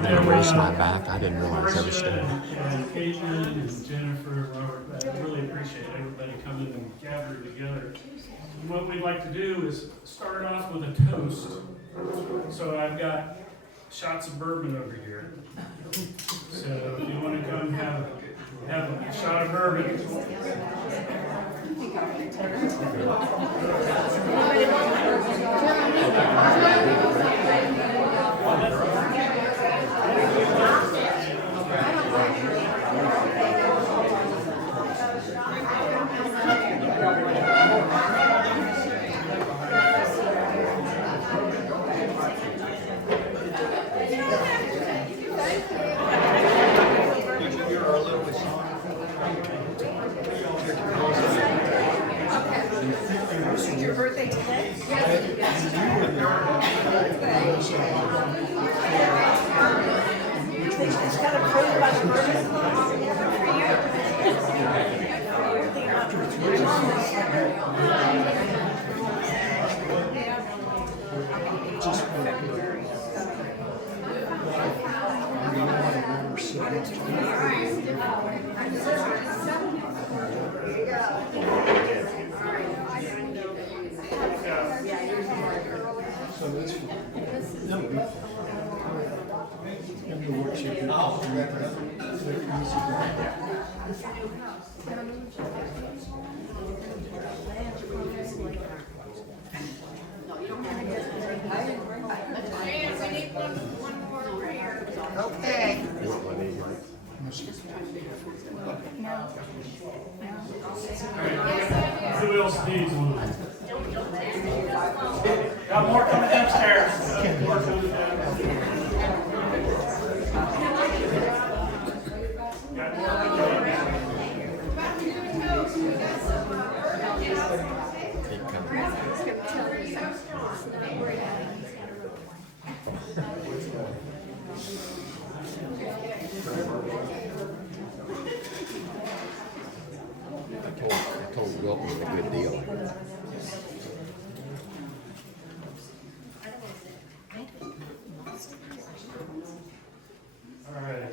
I'm going to race my back. I didn't realize I was Marcia standing. and Caitlin and Jennifer and Robert, I really appreciate everybody coming and gathering together. And what we'd like to do is start off with a toast. So I've got shots of bourbon over here. So if you want to come have a shot of bourbon. Your birthday today? It's got approved by the birthday club. Just February. So that's no. And the worship is Okay. Who else needs one? Got more coming downstairs. More coming downstairs. I told Wilton a good deal. All right.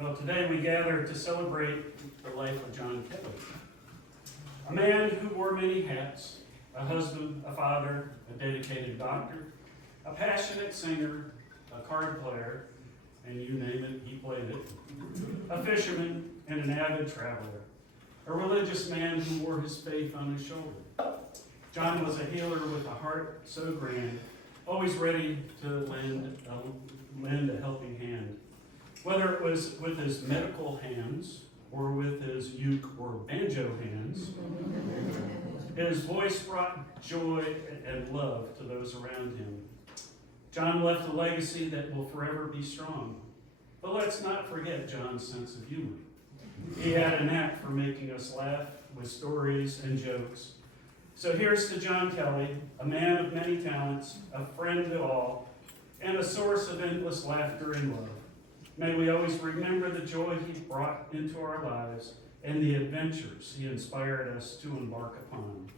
Well, today we gather to celebrate the life of John Kelley, a man who wore many hats, a husband, a father, a dedicated doctor, a passionate singer, a card player, and you name it, he played it, a fisherman and an avid traveler, a religious man who wore his faith on his shoulder. John was a healer with a heart so grand, always ready to lend a helping hand. Whether it was with his medical hands or with his uke or banjo hands, his voice brought joy and love to those around him. John left a legacy that will forever be strong. But let's not forget John's sense of humor. He had a knack for making us laugh with stories and jokes. So here's to John Kelley, a man of many talents, a friend to all, and a source of endless laughter and love. May we always remember the joy he brought into our lives and the adventures he inspired us to embark upon.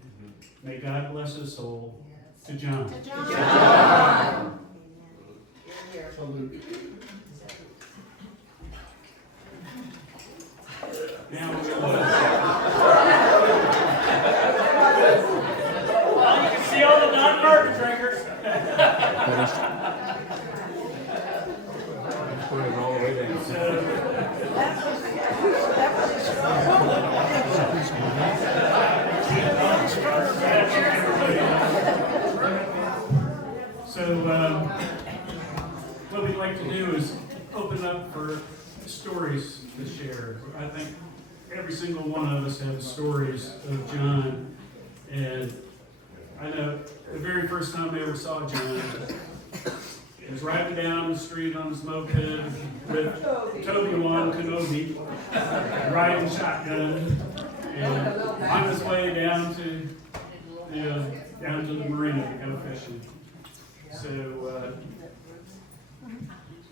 May God bless his soul. To John. To John. salute. Now we'll Well, you can see all the non-bourbon drinkers. Put it all the way down. So what we'd like to do is open up for stories to share. I think every single one of us have stories of John, and I know the very first time I ever saw John, he was riding down the street on his moped with Toby-Wan Kenobi, riding shotgun, and on his way down to the marina to go fishing. So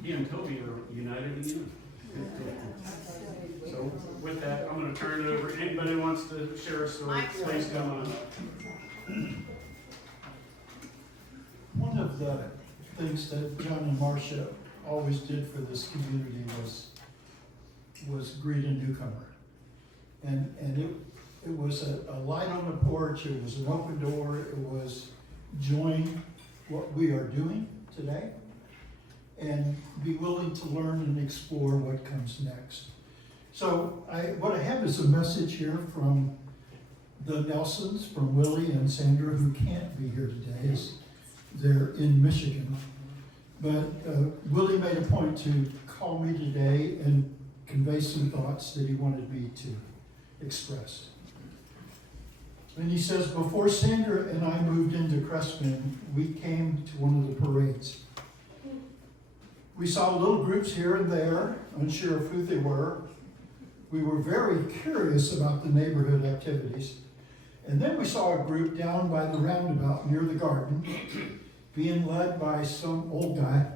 he and Toby are united again. So with that, I'm going to turn it over. Anybody who wants to share a story, please come on up. One of the things that John and Marcia always did for this community was greet a newcomer. And it was a light on the porch, it was an open door, it was join what we are doing today and be willing to learn and explore what comes next. So what I have is a message here from the Nelsons, from Willie and Sandra, who can't be here today, as they're in Michigan. But Willie made a point to call me today and convey some thoughts that he wanted me to express. And he says, before Sandra and I moved into Crestman, we came to one of the parades. We saw little groups here and there, unsure of who they were. We were very curious about the neighborhood activities. And then we saw a group down by the roundabout near the garden, being led by some old guy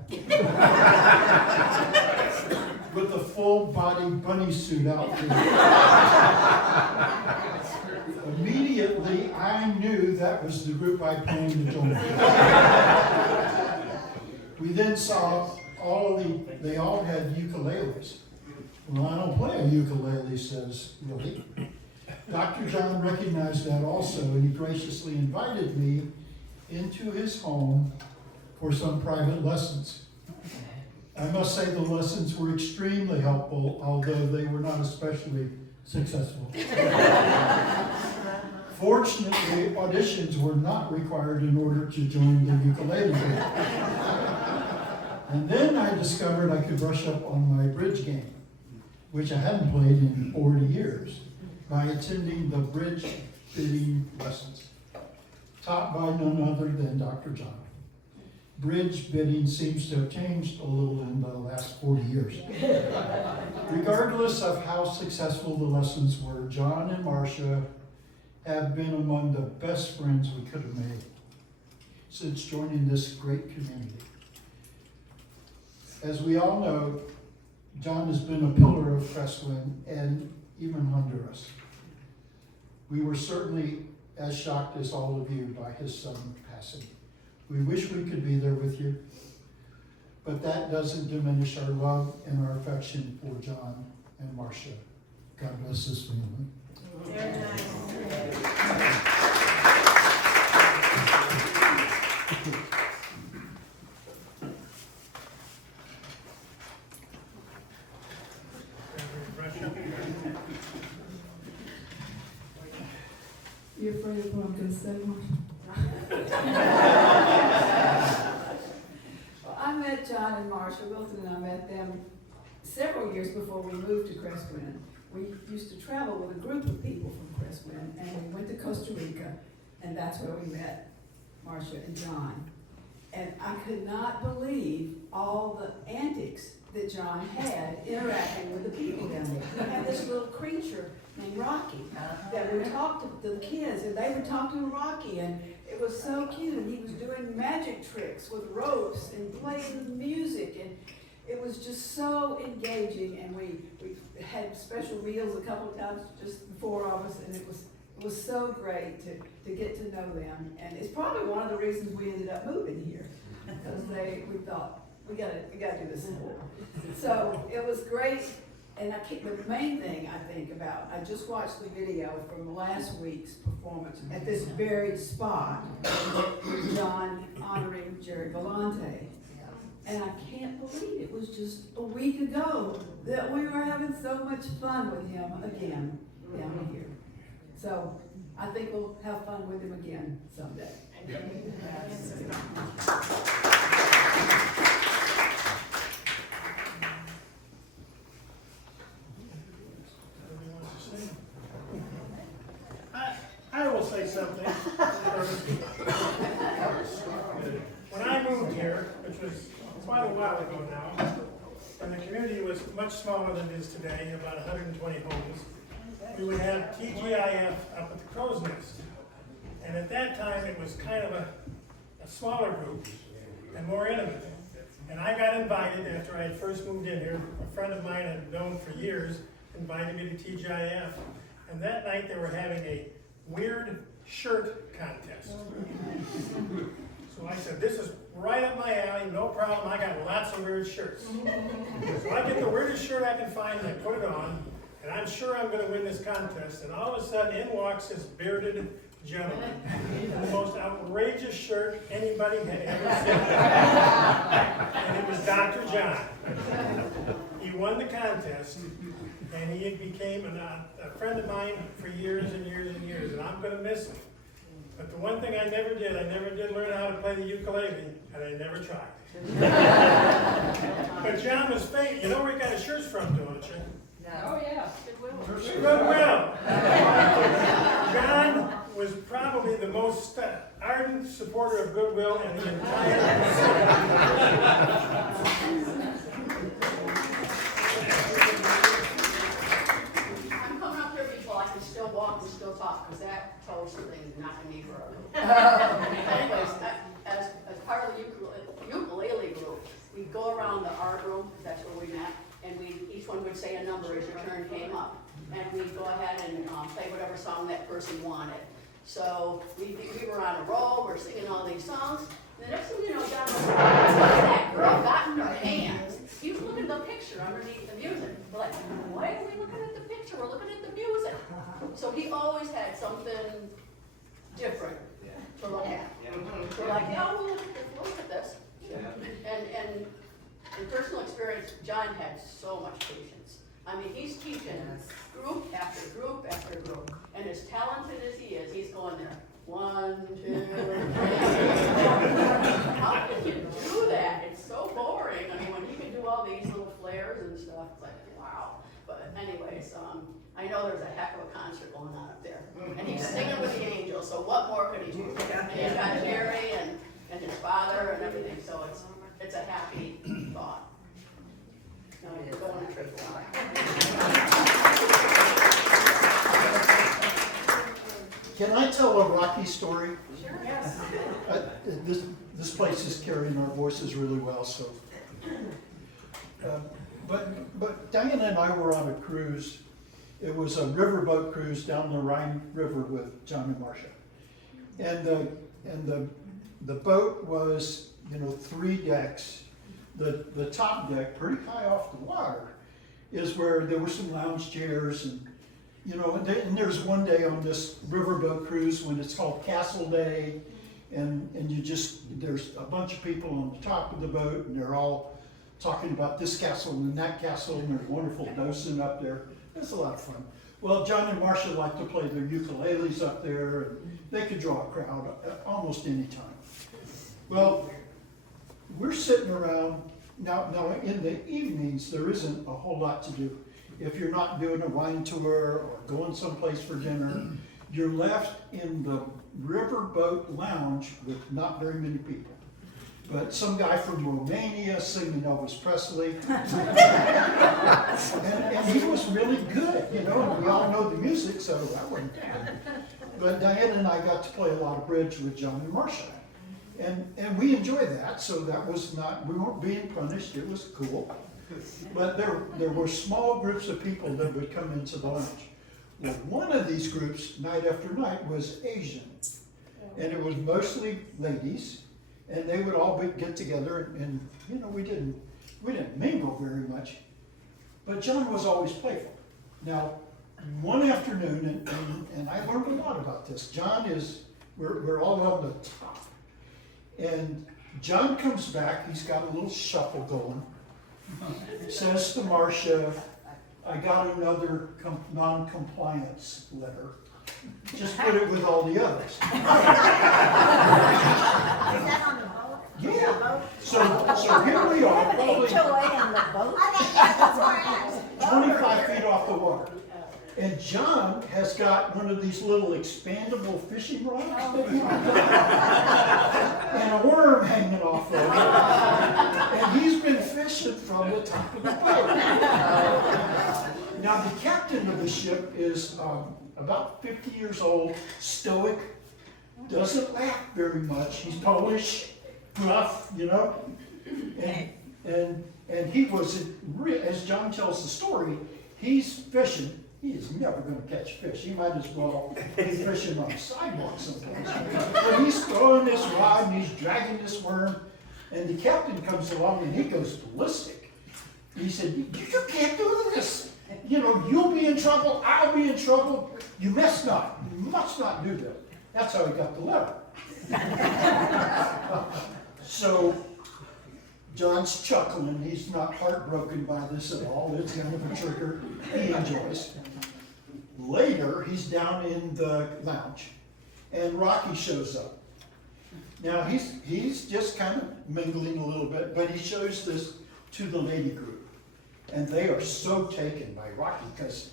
with a full-body bunny suit outfit. Immediately, I knew that was the group I planned to join. We then saw they all had ukuleles. Well, I don't play a ukulele, says Willie. Dr. John recognized that also, and he graciously invited me into his home for some private lessons. I must say the lessons were extremely helpful, although they were not especially successful. Fortunately, auditions were not required in order to join the ukulele group. And then I discovered I could brush up on my bridge game, which I hadn't played in 40 years, by attending the bridge bidding lessons, taught by none other than Dr. John. Bridge bidding seems to have changed a little in the last 40 years. Regardless of how successful the lessons were, John and Marcia have been among the best friends we could have made since joining this great community. As we all know, John has been a pillar of Crestland and even Honduras. We were certainly as shocked as all of you by his sudden passing. We wish we could be there with you, but that doesn't diminish our love and our affection for John and Marcia. God bless this family. You afraid of what I'm going to say, Marcia? Well, I met John and Marcia. Wilton and I met them several years before we moved to Crestwind. We used to travel with a group of people from Crestwind, and we went to Costa Rica, and that's where we met Marcia and John. And I could not believe all the antics that John had interacting with the people down there. He had this little creature named Rocky that would talk to the kids, and they would talk to Rocky, and it was so cute. And he was doing magic tricks with ropes and playing with music, and it was just so engaging. And we had special meals a couple of times, just the four of us, and it was so great to get to know them. And it's probably one of the reasons we ended up moving here, because we thought we gotta do this more. So it was great. And the main thing I think about, I just watched the video from last week's performance at this very spot, John honoring Jerry Galante. And I can't believe it was just a week ago that we were having so much fun with him again down here. So I think we'll have fun with him again someday. I will say something. When I moved here, which was quite a while ago now, and the community was much smaller than it is today, about 120 homes, we would have TGIF up at the Crow's Nest. And at that time, it was kind of a smaller group and more intimate. And I got invited after I had first moved in here. A friend of mine I'd known for years invited me to TGIF. And that night they were having a weird shirt contest. So I said, this is right up my alley, no problem, I got lots of weird shirts. So I get the weirdest shirt I can find and I put it on, and I'm sure I'm gonna win this contest, and all of a sudden in walks this bearded gentleman. The most outrageous shirt anybody had ever seen. And it was Dr. John. He won the contest, and he became a friend of mine for years and years and years, and I'm gonna miss him. But the one thing I never did learn how to play the ukulele, and I never tried. But John was famous. You know where he got his shirts from, don't you? Oh, yeah. Goodwill. John was probably the most ardent supporter of Goodwill in the entire city. I'm coming up here before I can still walk and still talk, because that toes thing is knocking me for a Anyways, as part of the ukulele group, we'd go around the art room, that's where we met, and each one would say a number as your turn came up. And we'd go ahead and play whatever song that person wanted. So we were on a roll, we're singing all these songs. And the next thing you know, John was like, that girl got in her hands. He was looking at the picture underneath the music. We're like, why are we looking at the picture? We're looking at the music. So he always had something different to look at. We're like, yeah, we'll look at this. And in personal experience, John had so much patience. I mean, he's teaching group after group after group. And as talented as he is, he's going there. 1, 2, 3. How can you do that? It's so boring. I mean, when he can do all these little flares and stuff, it's like, wow. But anyways, I know there's a heck of a concert going on up there. And he's singing with the angels, so what more could he do? And he's got Jerry and his father and everything, so it's a happy thought. No, you're going to trip. Can I tell a Rocky story? Sure. Yes. This place is carrying our voices really well, so. But Diana and I were on a cruise. It was a riverboat cruise down the Rhine River with John and Marcia. And the boat was, 3 decks. The top deck, pretty high off the water, is where there were some lounge chairs and and there's one day on this riverboat cruise when it's called Castle Day, and there's a bunch of people on the top of the boat, and they're all talking about this castle and that castle, and there's a wonderful docent up there. It's a lot of fun. Well, John and Marcia like to play their ukuleles up there, and they could draw a crowd almost any time. Well, we're sitting around, now in the evenings, there isn't a whole lot to do. If you're not doing a wine tour or going someplace for dinner, you're left in the riverboat lounge with not very many people. But some guy from Romania singing Elvis Presley. and he was really good, and we all know the music, so that wasn't bad. But Diana and I got to play a lot of bridge with John and Marcia. And we enjoyed that, so that was we weren't being punished, it was cool. But there were small groups of people that would come into the lounge. Well, one of these groups, night after night, was Asian. And it was mostly ladies, and they would all get together, and we didn't mingle very much. But John was always playful. Now, one afternoon, and I learned a lot about this. We're all on the top. And John comes back, he's got a little shuffle going. Says to Marcia, I got another non-compliance letter. Just put it with all the others. Is that on the boat? Yeah. So here we are, probably HOA on the boat? 25 feet off the water. And John has got one of these little expandable fishing rods and a worm hanging off of it. And he's been fishing from the top of the boat. Now the captain of the ship is about 50 years old, stoic, doesn't laugh very much. He's Polish, gruff, And he was, as John tells the story, he's fishing he is never gonna catch fish. He might as well be fishing on the sidewalk someplace. But he's throwing this rod and he's dragging this worm, and the captain comes along and he goes ballistic. He said, you can't do this. You know, you'll be in trouble, I'll be in trouble. You must not do that. That's how he got the letter. So John's chuckling. He's not heartbroken by this at all. It's kind of a trigger he enjoys. Later, he's down in the lounge, and Rocky shows up. Now, he's just kind of mingling a little bit, but he shows this to the lady group. And they are so taken by Rocky, because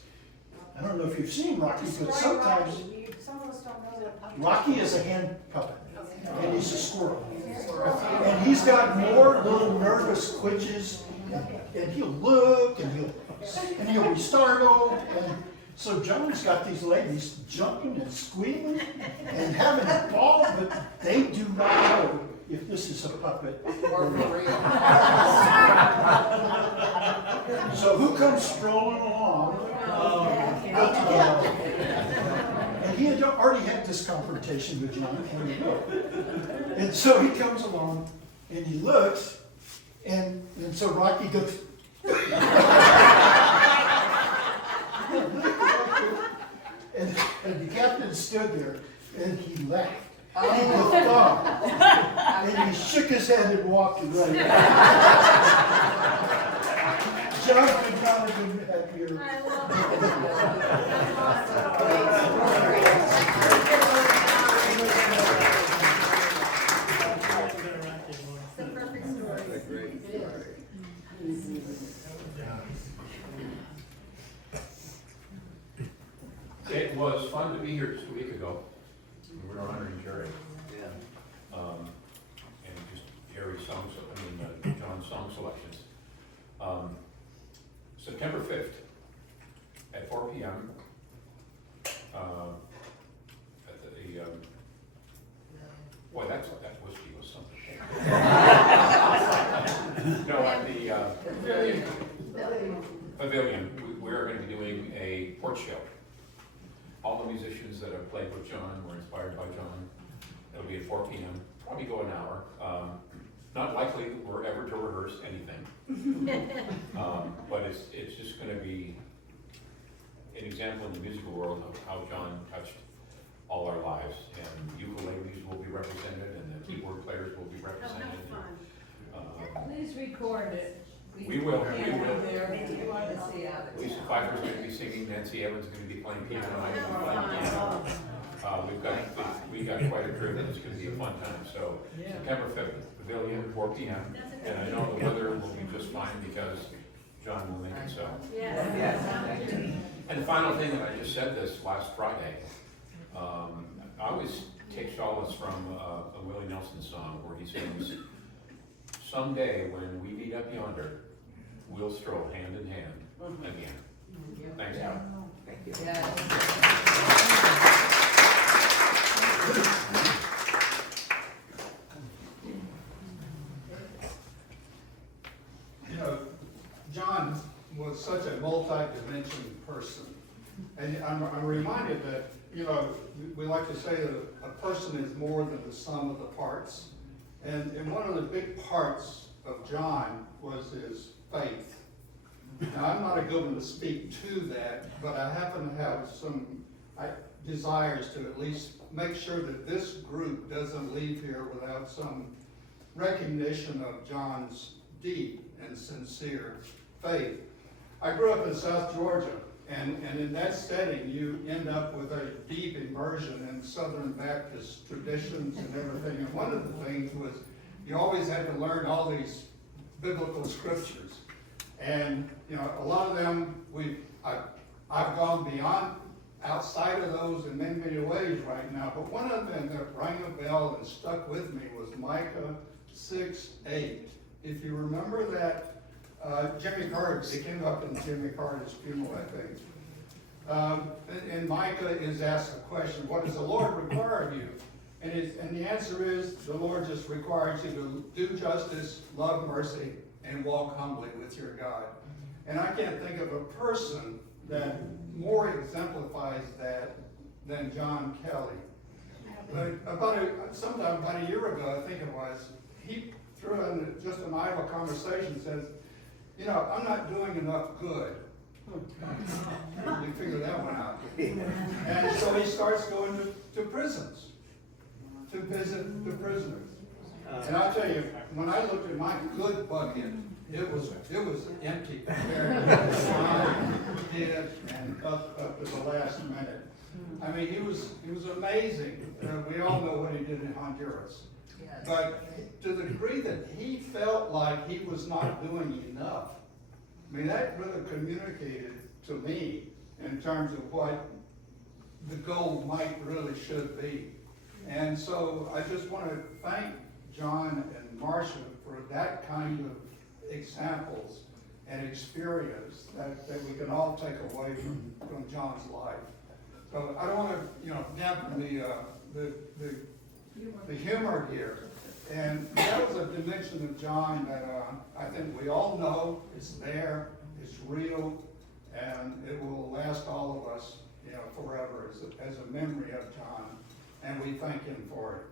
I don't know if you've seen Rocky, but sometimes Some of us don't know that a puppy. Rocky is a hand puppet, and he's a squirrel. And he's got more little nervous twitches, and he'll look, and he'll be startled. And so John's got these ladies jumping and squealing and having a ball, but they do not know if this is a puppet or real. So who comes strolling along? But the captain. And he had already had this confrontation with John in the book. And so he comes along and he looks, and so Rocky goes, and the captain stood there and he laughed. He guffawed. And he shook his head and walked right out. John could not have been happier. I love It's the perfect story. It was fun to be here just a week ago. We were honoring Jerry. And just Jerry's songs, John's song selections. September 5th at 4 p.m. At the, boy, that whiskey was something. No, at the Pavilion, we're going to be doing a porch show. All the musicians that have played with John were inspired by John. It'll be at 4 p.m., probably go an hour. Not likely we're ever to rehearse anything. But it's just gonna be an example in the musical world of how John touched all our lives. And ukuleles will be represented, and the keyboard players will be represented. Please record it. We will. There, we want to see how it Lisa Pfeiffer's going to be singing, Nancy Evans is going to be playing piano, I'm going to be playing piano. We got quite a trip, and it's going to be a fun time. So September 5th, Pavilion, 4 p.m. And I know the weather will be just fine because John will make it so. And the final thing, and I just said this last Friday, I always take solace from a Willie Nelson song where he sings, "Someday when we meet up yonder, we'll stroll hand in hand again." Thanks, Al. Thank you. You know, John was such a multi-dimensional person. And I'm reminded that, you know, we like to say that a person is more than the sum of the parts. And one of the big parts of John was his faith. Now, I'm not a good one to speak to that, but I happen to have some desires to at least make sure that this group doesn't leave here without some recognition of John's deep and sincere faith. I grew up in South Georgia, and in that setting, you end up with a deep immersion in Southern Baptist traditions and everything. And one of the things was you always had to learn all these biblical scriptures. And, you know, a lot of them I've gone beyond, outside of those in many, many ways right now. But one of them that rang a bell and stuck with me was Micah 6:8. If you remember that, Jimmy Carter, they came up in Jimmy Carter's funeral, I think. And Micah is asked a question, what does the Lord require of you? And the answer is, the Lord just requires you to do justice, love mercy, and walk humbly with your God. And I can't think of a person that more exemplifies that than John Kelley. Sometime about a year ago, I think it was, he threw in just an idle conversation, says, you know, I'm not doing enough good. We figured that one out. And so he starts going to prisons to visit the prisoners. And I'll tell you, when I looked at my good bucket, it was empty compared to what John did and up to the last minute. I mean, he was amazing. We all know what he did in Honduras. But to the degree that he felt like he was not doing enough, I mean, that really communicated to me in terms of what the goal might really should be. And so I just want to thank John and Marcia for that kind of examples and experience that we can all take away from John's life. So I don't want to, dampen the humor here. And that was a dimension of John that I think we all know is there, it's real, and it will last all of us, forever as a memory of John. And we thank him for it.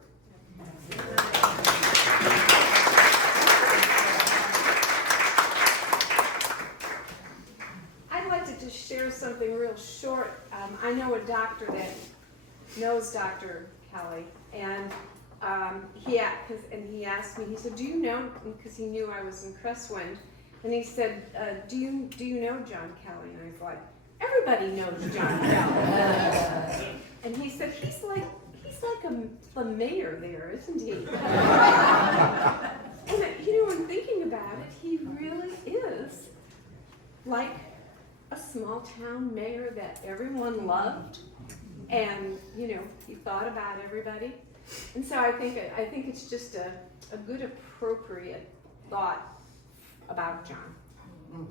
I'd like to just share something real short. I know a doctor that knows Dr. Kelley, and he asked me, he said, do you know, because he knew I was in Crestwind, and he said, do you know John Kelley? And I was like, everybody knows John Kelley. And he said, he's like the mayor there, isn't he? And in thinking about it, he really is like a small town mayor that everyone loved, and he thought about everybody. And so I think it's just a good, appropriate thought about John.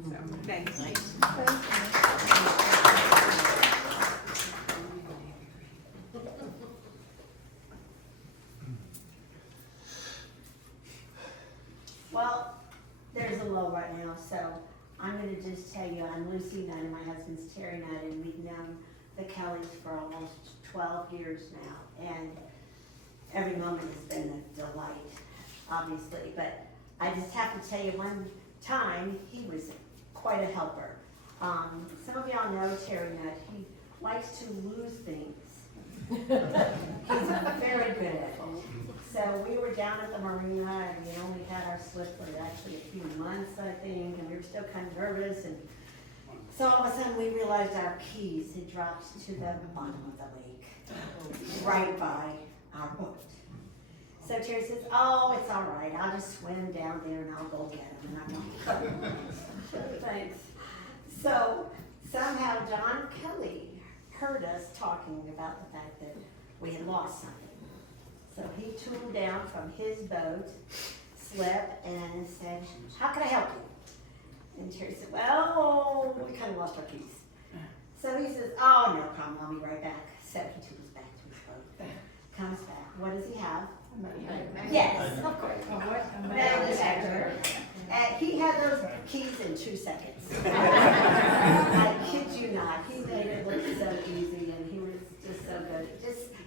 So thanks. Well, there's a lull right now, so I'm going to just tell you, I'm Lucy Nunn, and my husband's Terry Nunn, and we've known the Kellys for almost 12 years now, and every moment has been a delight, obviously, but I just have to tell you, one time, he was quite a helper. Some of y'all know Terry Nunn. He likes to lose things. He's very good at it. So we were down at the marina, and we only had our slip for actually a few months, I think, and we were still kind of nervous. And so all of a sudden, we realized our keys had dropped to the bottom of the lake, right by our boat. So Terry says, "Oh, it's all right. I'll just swim down there and I'll go get him." And I'm like, "Thanks." So somehow John Kelley heard us talking about the fact that we had lost something. So he tooled down from his boat, slip, and said, "How can I help you?" And Terry said, "Well, we kind of lost our keys." So he says, "Oh, no problem. I'll be right back." So he tools back to his boat, comes back. What does he have? Yes, of course. Metal detector. He had those keys in 2 seconds. I kid you not. He made it look so easy, and he was just so good.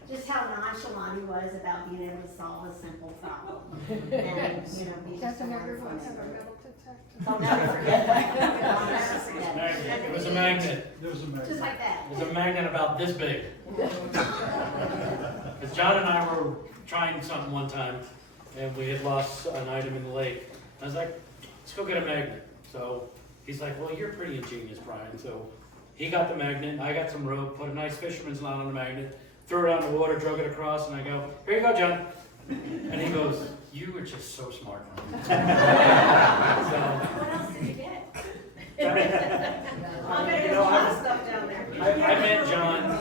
Just how nonchalant he was about being able to solve a simple problem. And, being so Doesn't everyone fun. have a metal detector? I'll never forget that. I'll never forget that. It was a magnet. There was a Just like that. It was a magnet about this big. Because John and I were trying something one time, and we had lost an item in the lake. I was like, let's go get a magnet. So he's like, well, you're pretty ingenious, Brian. So he got the magnet, I got some rope, put a nice fisherman's line on the magnet, threw it out in the water, drug it across, and I go, here you go, John. And he goes, you were just so smart. What else did you get? I'm gonna get a lot of stuff down there. I met John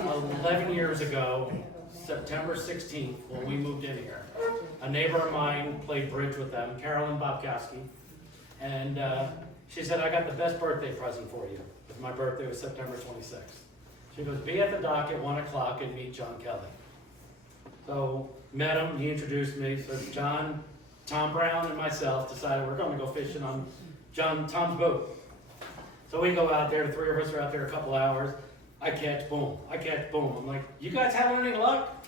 11 years ago, September 16th, when we moved in here. A neighbor of mine played bridge with them, Carolyn Bobkowski, and she said, I got the best birthday present for you. Because my birthday was September 26th. She goes, be at the dock at 1 o'clock and meet John Kelley. So, met him, he introduced me, so John, Tom Brown, and myself decided we're going to go fishing on Tom's boat. So we go out there, the three of us are out there a couple hours. I catch boom. I'm like, you guys having any luck?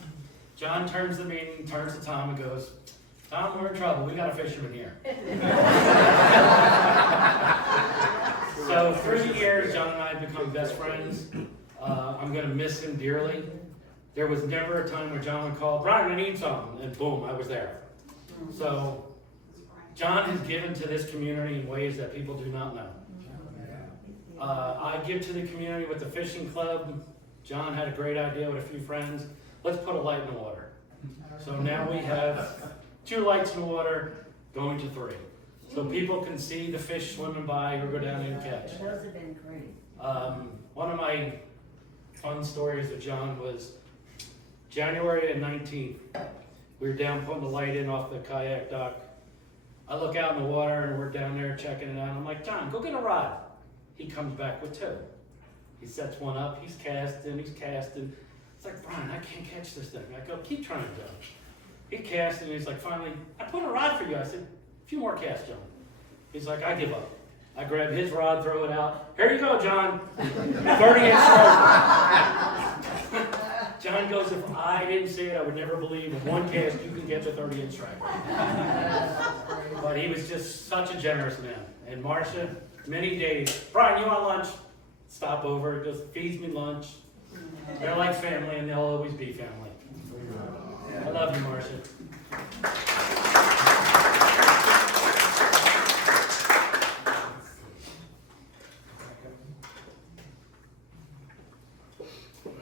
John turns to me and turns to Tom and goes, Tom, we're in trouble. We got a fisherman here. So through the years, John and I have become best friends. I'm gonna miss him dearly. There was never a time where John would call, Brian, I need something, and boom, I was there. So John has given to this community in ways that people do not know. I give to the community with the fishing club. John had a great idea with a few friends. Let's put a light in the water. So now we have 2 lights in the water, going to 3. So people can see the fish swimming by or go down there and catch. Those have been great. One of my fun stories with John was January 19th. We were down putting the light in off the kayak dock. I look out in the water and we're down there checking it out. I'm like, John, go get a rod. He comes back with 2. He sets one up, he's casting. It's like, Brian, I can't catch this thing. I go, keep trying, John. He casted and he's like, finally, I put a rod for you. I said, a few more casts, John. He's like, I give up. I grab his rod, throw it out. Here you go, John. 30-inch striper. John goes, if I didn't see it, I would never believe in one cast you can catch a 30-inch striper. But he was just such a generous man. And Marcia, many days, Brian, you want lunch? Stop over, just feeds me lunch. They're like family and they'll always be family. I love you, Marcia.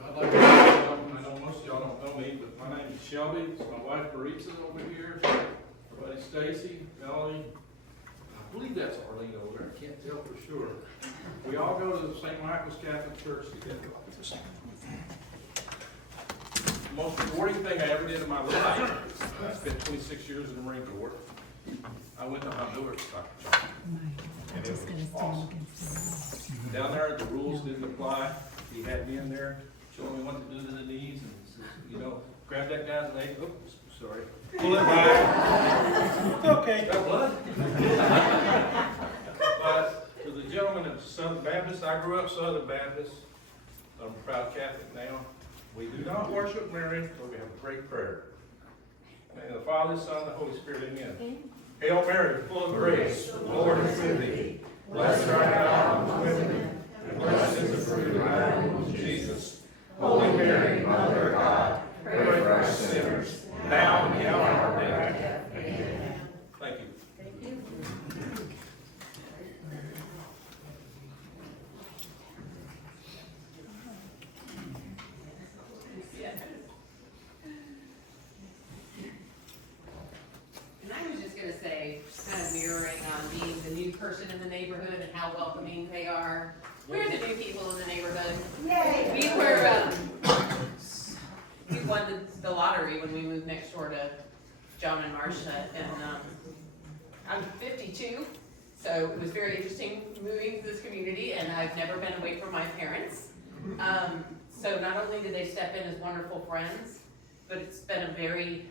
I'd like to say something. I know most of y'all don't know me, but my name is Shelby. It's my wife Maritza over here. My buddy Stacy, Melanie. I believe that's Arlene over there. I can't tell for sure. We all go to the St. Michael's Catholic Church together. The most rewarding thing I ever did in my life, I spent 26 years in the Marine Corps. I went to Honduras, Dr. John. And it was awesome. Down there, the rules didn't apply. He had me in there, showing me what to do to the knees, and says, grab that guy's leg. Oops, sorry. Pull it back. Okay. Got blood? But to the gentleman of Southern Baptist, I grew up Southern Baptist. I'm a proud Catholic now. We do not worship Mary, but we have a great prayer. In the Father, Son, and the Holy Spirit, amen. Hail Mary, full of grace, the Lord is with thee. Blessed art thou among women, and blessed is the fruit of thy womb, Jesus. Holy Mary, Mother of God, pray for us sinners, now and in the hour of our death. Amen. Thank you. And I was just gonna say, kind of mirroring on being the new person in the neighborhood and how welcoming they are. We're the new people in the neighborhood. Yay! We won the lottery when we moved next door to John and Marcia, and I'm 52, so it was very interesting moving to this community, and I've never been away from my parents. So not only did they step in as wonderful friends, but it's been a very,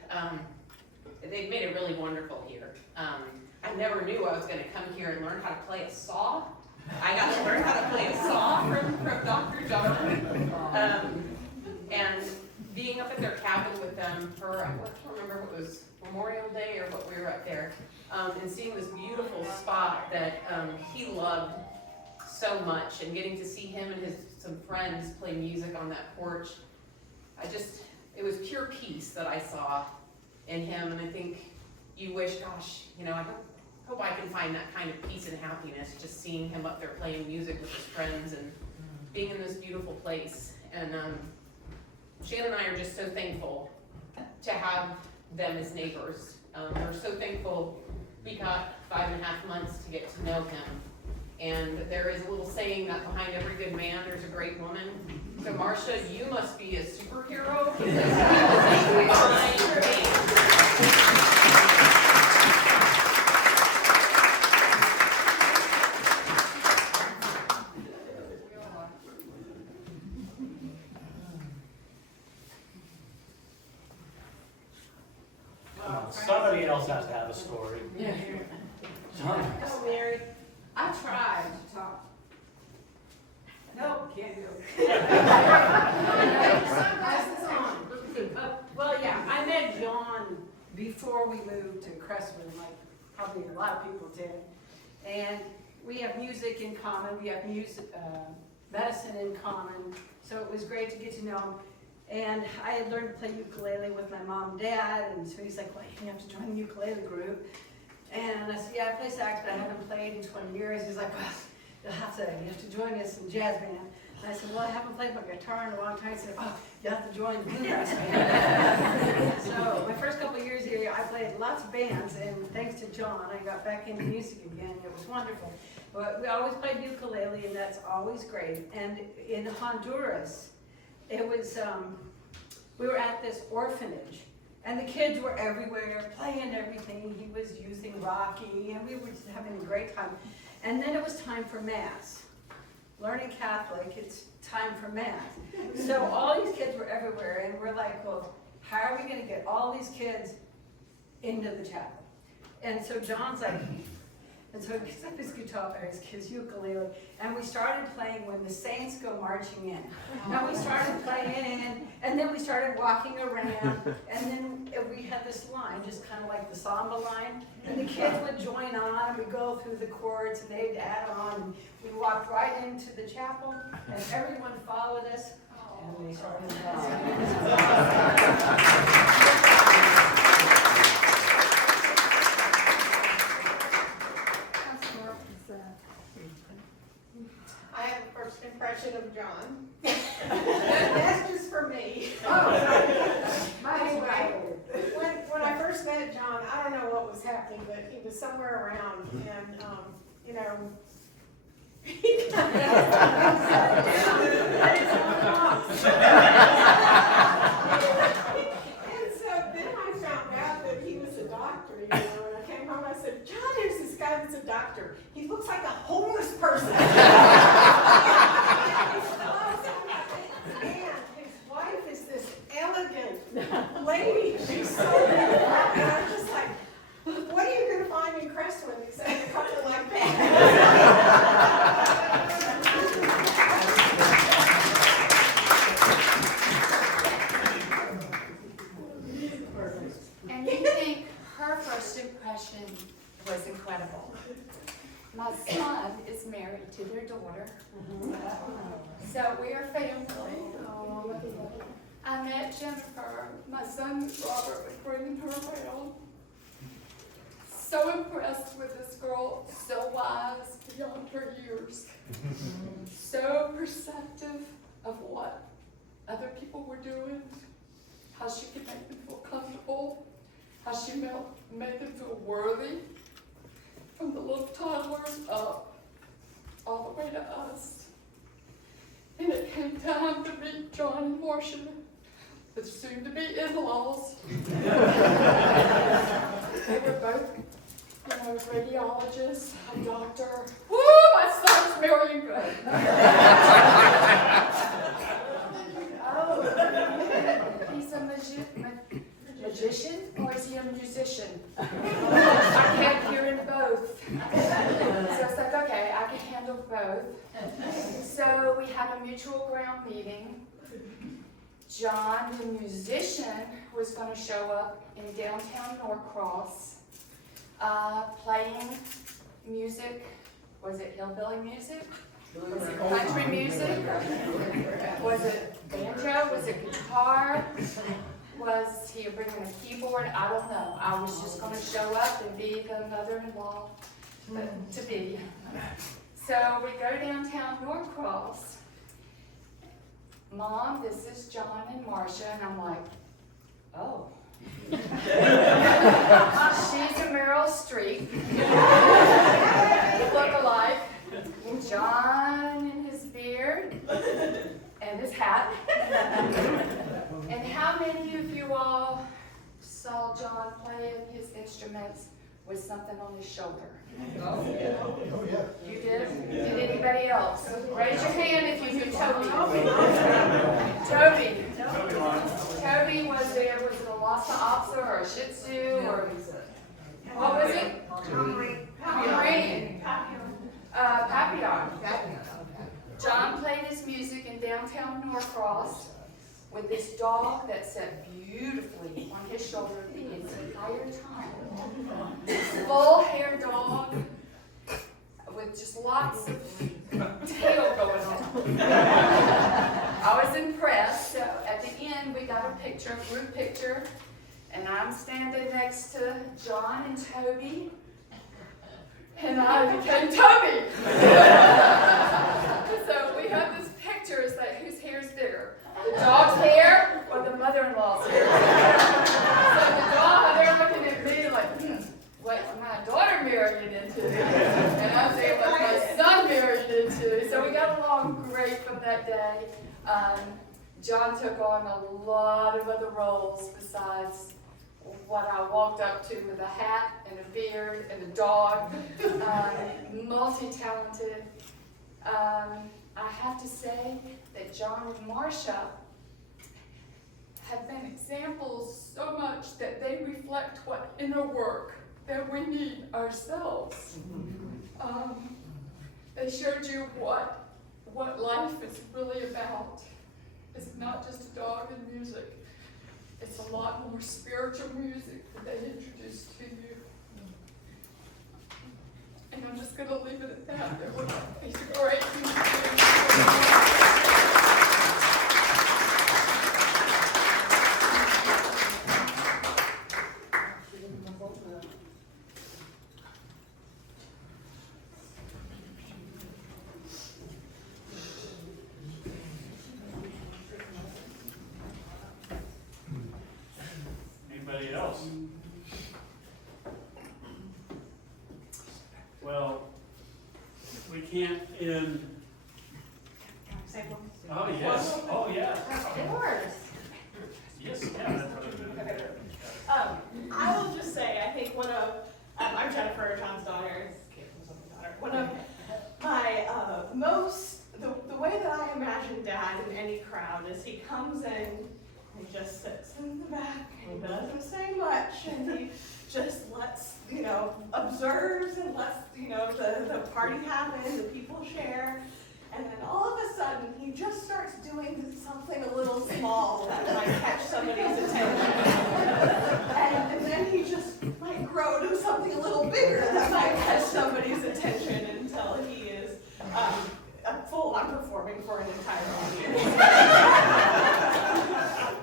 they've made it really wonderful here. I never knew I was gonna come here and learn how to play a saw. I got to learn how to play a saw from Dr. John. And being up at their cabin with them for, I can't remember if it was Memorial Day or what we were up there, and seeing this beautiful spot that he loved so much, and getting to see him and some friends play music on that porch. It was pure peace that I saw in him, and I think you wish, gosh, I hope I can find that kind of peace and happiness, just seeing him up there playing music with his friends and being in this beautiful place. And Shannon and I are just so thankful to have them as neighbors. We're so thankful we got 5.5 months to get to know him. And there is a little saying that behind every good man, there's a great woman. So Marcia, you must be a superhero, because you was a fine man. Somebody else has to have a story. Yeah. John. Oh, Mary, I tried to talk Nope, can't do it. Sunglasses on. Well, yeah, I met John before we moved to Crestwood, like probably a lot of people did. And we have music in common, we have medicine in common, so it was great to get to know him. And I had learned to play ukulele with my mom and dad, and so he's like, well, you have to join the ukulele group. And I said, yeah, I play sax, but I haven't played in 20 years. He's like, well, you have to join us in jazz band. And I said, well, I haven't played my guitar in a long time. He said, oh, you have to join the bluegrass band. So my first couple of years here, I played lots of bands, and thanks to John, I got back into music again. It was wonderful. But we always played ukulele, and that's always great. And in Honduras, it was, we were at this orphanage, and the kids were everywhere, playing everything. He was using Rocky, and we were just having a great time. And then it was time for Mass. Learning Catholic, it's time for Mass. So all these kids were everywhere, and we're like, well, how are we gonna get all these kids into the chapel? And so John's like, and so he picks up his guitar, or his ukulele, and we started playing When the Saints Go Marching In. And we started playing, and then we started walking around, and then we had this line, just kind of like the samba line, and the kids would join on, and we'd go through the chords, and they'd add on, and we walked right into the chapel, and everyone followed us, and we started I have a first impression of John. That's just for me. Anyway, when I first met John, I don't know what was happening, but he was somewhere around, and you know. And so then I found out that he was a doctor, you know, and I came home and I said, John, there's this guy that's a doctor. He looks like a homeless person. And his wife is this elegant lady. She's so beautiful. And I'm just like, what are you going to find in Crestwood except a couple like that? And you think her first impression was incredible. My son is married to their daughter. So we are family. I met Jennifer. My son Robert was bringing her around. So impressed with this girl, so wise beyond her years. So perceptive of what other people were doing, how she could make them feel comfortable, how she made them feel worthy, from the little toddlers up, all the way to us. And it came time to meet John and Marcia, the soon-to-be in-laws. They were both, you know, radiologists, a doctor. Woo, my son's marrying good. Oh, he's a magician, or is he a musician? I can't hear in both. So I was like, okay, I can handle both. So we had a mutual ground meeting. John, the musician, was going to show up in downtown Norcross, playing music. Was it hillbilly music? Was it country music? Was it banjo? Was it guitar? Was he bringing a keyboard? I don't know. I was just going to show up and be the mother-in-law to be. So we go downtown Norcross. Mom, this is John and Marcia, and I'm like, oh. She's a Meryl Streep. Look-alike. John and his beard and his hat. And how many of you all saw John playing his instruments with something on his shoulder? Oh, yeah. You did? Did anybody else? Raise your hand if you knew Toby. Toby was there. Was it a Lhasa Apso or a Shih Tzu or what was it? Pomeranian. Papillon. John played his with this dog that sat beautifully on his shoulder the entire time. Full hair dog with just lots of tail going on. I was impressed. So at the end, we got a picture, a group picture, and I'm standing next to John and Toby, and I became Toby. So we have this picture. It's like, whose hair is bigger, the dog's hair or the mother-in-law's hair? So the dog, they're looking at me like, what my daughter married into, and I'm saying what my son married into. So we got along great from that day. John took on a lot of other roles besides what I walked up to with a hat and a beard and a dog. Multi-talented. I have to say that John and Marcia have been examples so much that they reflect what inner work that we need ourselves. They showed you what life is really about. It's not just a dog and music. It's a lot more spiritual music that they introduced to you. And I'm just going to leave it at that. He's a great musician. Anybody else? Well, we can't end. Oh, yes. Oh, yes. Of course. Yes, yeah, that's what I'm doing. I will just say, I think one of, I'm Jennifer, John's daughter, one of my the way that I imagine Dad in any crowd is he comes in and just sits in the back and doesn't say much, and he just lets, observes and lets, the party happen, the people share. And then all of a sudden, he just starts doing something a little small that might catch somebody's attention. And then he just might grow to something a little bigger that might catch somebody's attention until he is full-on performing for an entire audience.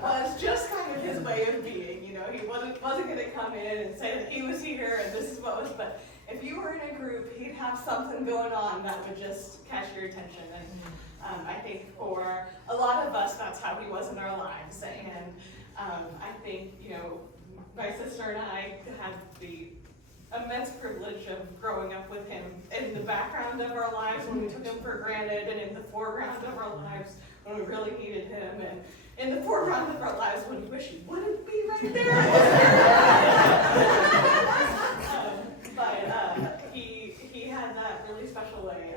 Was just kind of his way of being, He wasn't going to come in and say that he was here and this is what was, but if you were in a group, he'd have something going on that would just catch your attention. And I think for a lot of us, that's how he was in our lives. And I think, my sister and I had the immense privilege of growing up with him in the background of our lives when we took him for granted, and in the foreground of our lives when we really needed him, and in the foreground of our lives when we wish he wouldn't be right there. But he had that really special way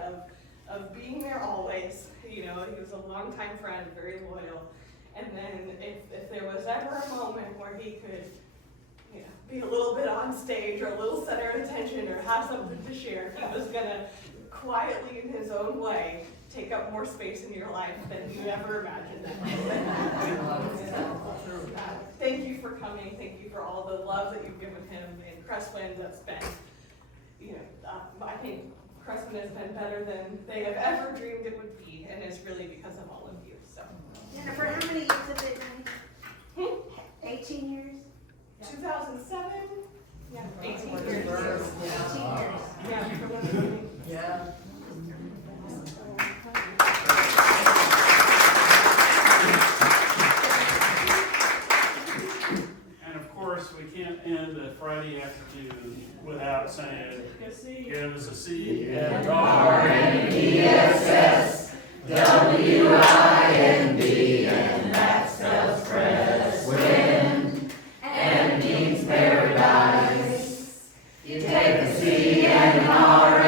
of being there always. He was a longtime friend, very loyal. And then if there was ever a moment where he could, be a little bit on stage or a little center of attention or have something to share, he was gonna quietly in his own way take up more space in your life than you ever imagined. Thank you for coming. Thank you for all the love that you've given him in Crestwind. That's been, I think Crestwind has been better than they have ever dreamed it would be, and it's really because of all of you. So, Jennifer, how many years have they been here? 18 years? 2007? Yeah, 18 years. 18 years. Yeah, from the beginning. Yeah. And of course, we can't end a Friday afternoon without saying, give us a C-A-R-N-E-S-S-W-I-N-D, and that spells Crestwind, and means paradise. You take the C and an R